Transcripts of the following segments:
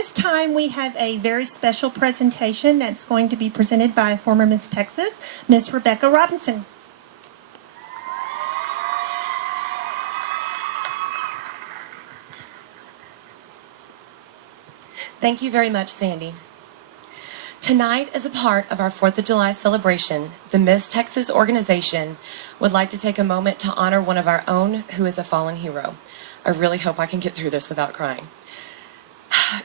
this time we have a very special presentation that's going to be presented by former Miss Texas, Miss Rebecca Robinson. Thank you very much, Sandy. Tonight, as a part of our 4th of July celebration, the Miss Texas organization would like to take a moment to honor one of our own who is a fallen hero. I really hope I can get through this without crying.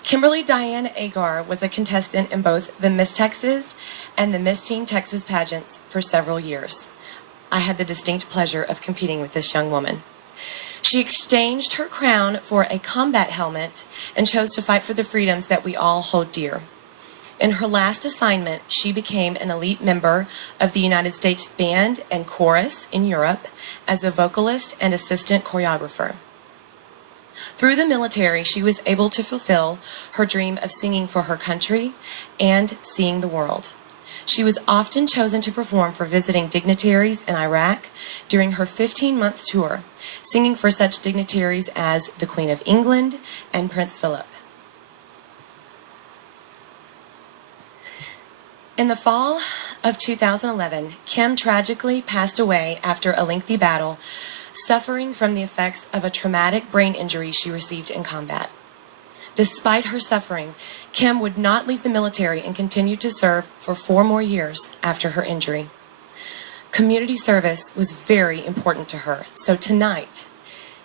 Kimberly Diane Agar was a contestant in both the Miss Texas and the Miss Teen Texas pageants for several years. I had the distinct pleasure of competing with this young woman. She exchanged her crown for a combat helmet and chose to fight for the freedoms that we all hold dear. In her last assignment, she became an elite member of the United States Band and Chorus in Europe as a vocalist and assistant choreographer. Through the military, she was able to fulfill her dream of singing for her country and seeing the world. She was often chosen to perform for visiting dignitaries in Iraq during her 15-month tour, singing for such dignitaries as the Queen of England and Prince Philip. In the fall of 2011, Kim tragically passed away after a lengthy battle, suffering from the effects of a traumatic brain injury she received in combat. Despite her suffering, Kim would not leave the military and continued to serve for 4 more years after her injury. Community service was very important to her, so tonight,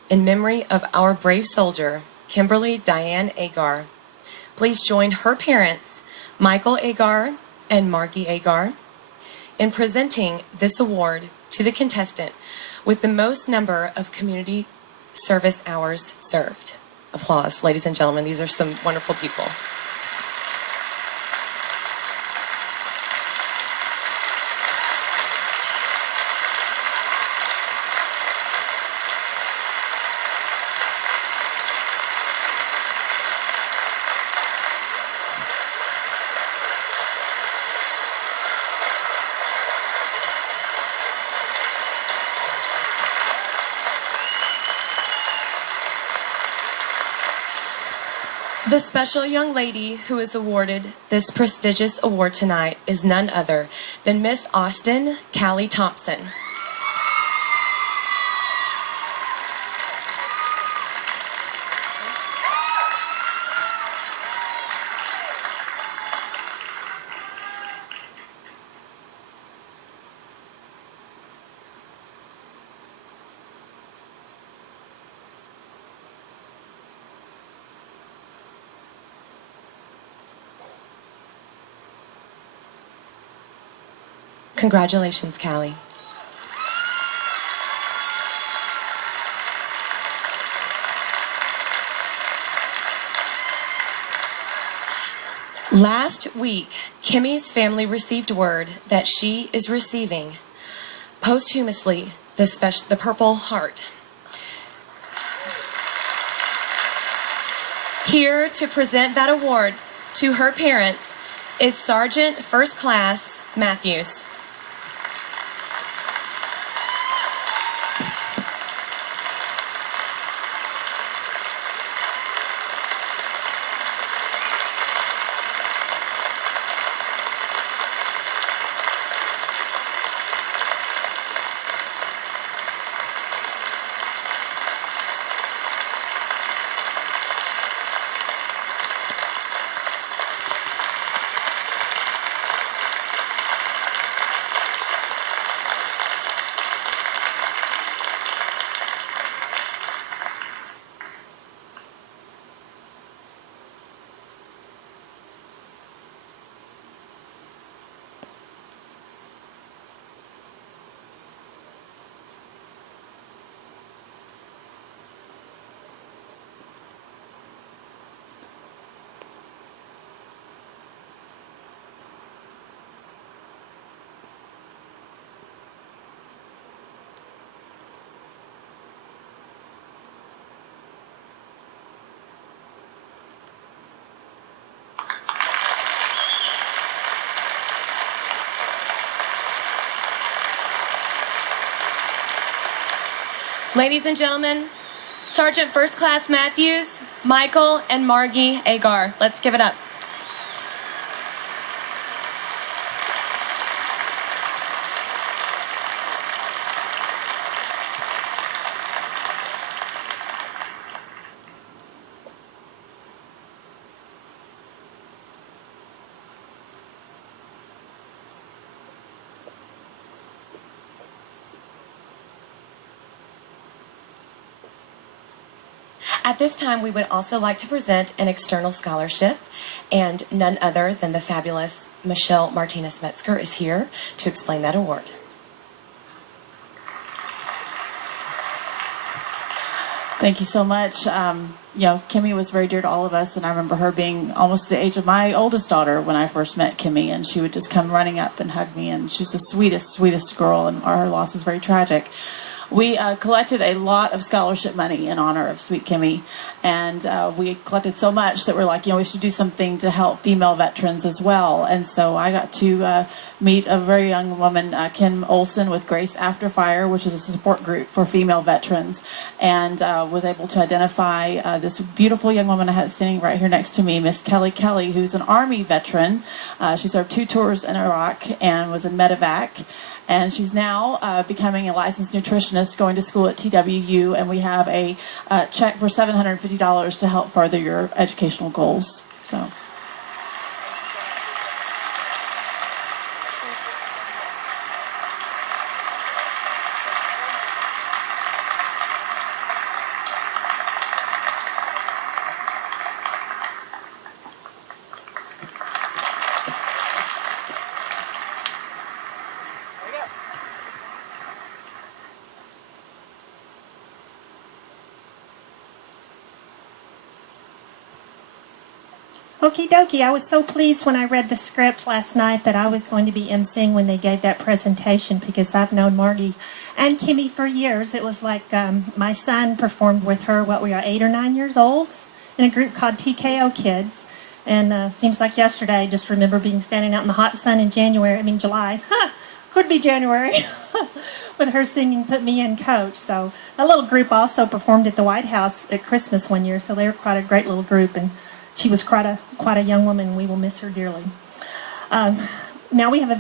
in memory of our brave soldier, Kimberly Diane Agar, please join her parents, Michael Agar and Margie Agar, in presenting this award to the contestant with the most number of community service hours served. Applause, ladies and gentlemen. These are some wonderful people. The special young lady who is awarded this prestigious award tonight is none other than Miss Austin Callie Thompson. Congratulations, Callie. Last week, Kimmy's family received word that she is receiving posthumously the Purple Heart. Here to present that award to her parents is Sergeant First Class Matthews. Ladies and gentlemen, Sergeant First Class Matthews Michael and Margie Agar. Let's give it up. At this time, we would also like to present an external scholarship, and none other than the fabulous Michelle Martinez-Metzger is here to explain that award. Thank you so much. Kimmy was very dear to all of us, and I remember her being almost the age of my oldest daughter when I first met Kimmy, and she would just come running up and hug me, and she was the sweetest, sweetest girl, and her loss was very tragic. We collected a lot of scholarship money in honor of Sweet Kimmy, and we collected so much that we're like, we should do something to help female veterans as well. And so I got to meet a very young woman, Kim Olson, with Grace After Fire, which is a support group for female veterans, and was able to identify this beautiful young woman I had standing right here next to me, Miss Kelly Kelly, who's an Army veteran. She served 2 tours in Iraq and was in medevac. And she's now becoming a licensed nutritionist, going to school at TWU, and we have a check for $750 to help further your educational goals. So. Okie dokie. I was so pleased when I read the script last night that I was going to be emceeing when they gave that presentation, because I've known Margie and Kimmy for years. It was like my son performed with her, we are 8 or 9 years old, in a group called TKO Kids. And seems like yesterday, I just remember being standing out in the hot sun in July. Could be January. With her singing Put Me In Coach. So a little group also performed at the White House at Christmas one year. So they were quite a great little group. And she was quite a young woman, and we will miss her dearly. Now we have a